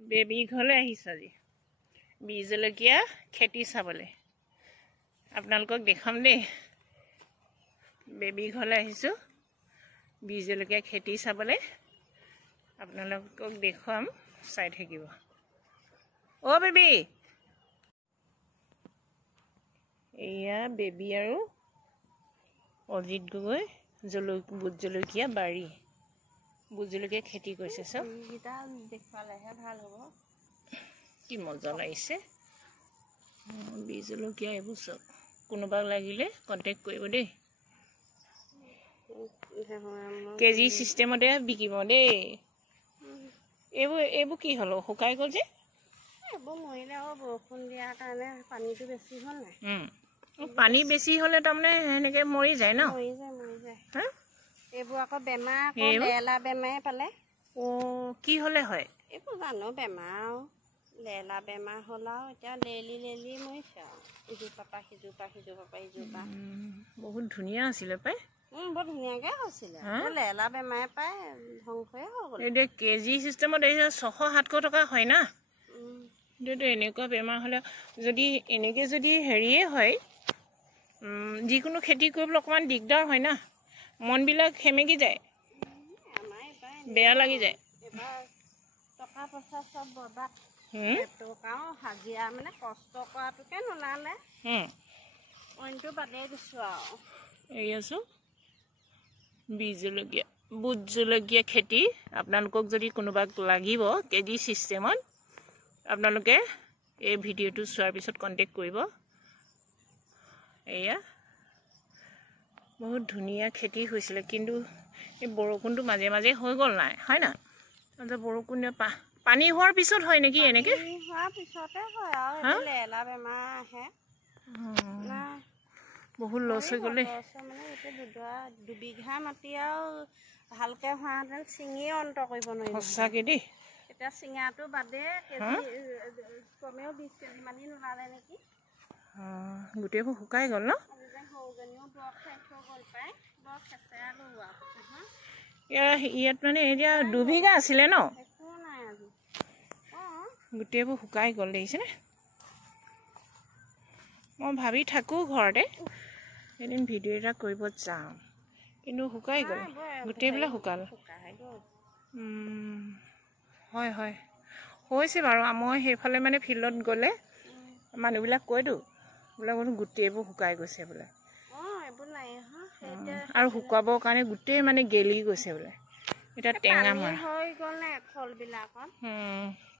Baby ঘৰলৈ আহিছোঁ আজি বীজ জলকীয়া খেতি চাবলৈ আপোনালোকক দেখাম দেই। বেবী ঘৰলৈ আহিছোঁ বীজ জলকীয়া খেতি চাবলৈ আপোনালোকক দেখুৱাম, চাই থাকিব। অ' বেবী, এয়া বেবী আৰু অজিত গগৈ ভোট জলকীয়া বাৰী ভোট জলকীয়া খেতি কৰিছে। চব দেখুৱালেহে ভাল হ'ব। কি মজা লাগিছে বীজ জলকীয়া এইবোৰ চব। কোনোবা লাগিলে কণ্টেক্ট কৰিব দেই। কেজি চিষ্টেমতে বিকিব দেই। এইবোৰ কি হ'ল, শুকাই গ'ল যে? এইবোৰ মৰিলে আকৌ বৰষুণ দিয়াৰ কাৰণে পানীটো বেছি হ'ল নাই। পানী বেছি হ'লে তাৰমানে সেনেকৈ মৰি যায় ন? মৰি যায়। এইবোৰ আকৌ বেমাৰ, আকৌ লেলা বেমাৰে পালে। অ' কি হ'লে হয়? এইবোৰ জানো বেমাৰ আৰু লেলা বেমাৰ হ'ল আৰু এতিয়া লেলি মৰিছে আৰু ইজোপা পৰা সিজোপা, সিজোপা পৰা ইজোপা। বহুত ধুনীয়া আছিলে পাই। বৰ ধুনীয়াকৈ হৈছিলে। লেলা বেমাৰে পাই ধ্বংসই হৈ গ'ল। এতিয়া কেজি চিষ্টেমত এই 600-700 টকা হয় না। কিন্তু এনেকুৱা বেমাৰ হ'লে যদি এনেকৈ যদি হেৰিয়ে হয়, যিকোনো খেতি কৰিবলৈ অকণমান দিগদাৰ হয় না, মনবিলাক সেমেকি যায়, বেয়া লাগি যায়। টকা পইচা চব বৰবাদ। টকাও হাজিৰা মানে কষ্ট কৰাটোকে নোলালে, অইনটো বাদেই দিছোঁ আৰু। এই আছোঁ বীজ জলকীয়া ভোট জলকীয়া খেতি। আপোনালোকক যদি কোনোবাক লাগিব কেজি চিষ্টেমত, আপোনালোকে এই ভিডিঅ'টো চোৱাৰ পিছত কণ্টেক্ট কৰিব। এয়া বহুত ধুনীয়া খেতি হৈছিলে, কিন্তু এই বৰষুণটো মাজে মাজে হৈ গ'ল নাই, হয় না? বৰষুণ পানী হোৱাৰ পিছত হয় নেকি? এনেকৈ হোৱাৰ পিছতে হয় আৰু লেলা বেমাৰ আহে। বহুত লছ হৈ গ'লে। মানে এতিয়া 2 বিঘা মাটি আৰু ভালকৈ হোৱাহেঁতেন ছিঙিয়ে অন্ত কৰিব নোৱাৰিম। সঁচাকৈ দেই। এতিয়া ছিঙাটো বাদে কেজি কমেও 20 কেজি মানি নোলালে নেকি। গোটেইবোৰ শুকাই গ'ল ন? সৰুজনীও দৰৱ খাই থৈ গ'ল পাই, বৰ খেচেৰা লগোৱা। ইয়াত মানে এতিয়া 2 বিঘা আছিলে ন? একো নাই আজি। গোটেইবোৰ শুকাই গ'ল, দেখিছেনে? মই ভাবি থাকোঁ ঘৰতে এদিন ভিডিঅ' এটা কৰিব যাম, কিন্তু শুকাই গ'ল, গোটেইবিলাক শুকাল। হয় হৈছে বাৰু। মই সেইফালে মানে ফিল্ডত গ'লে মানুহবিলাক কয়তো বোলে গোটেইবোৰ শুকাই গৈছে বোলে। আৰু শুকাবৰ কাৰণে গোটেই মানে গেলি গৈছে বোলে। এতিয়া টেঙা মৰা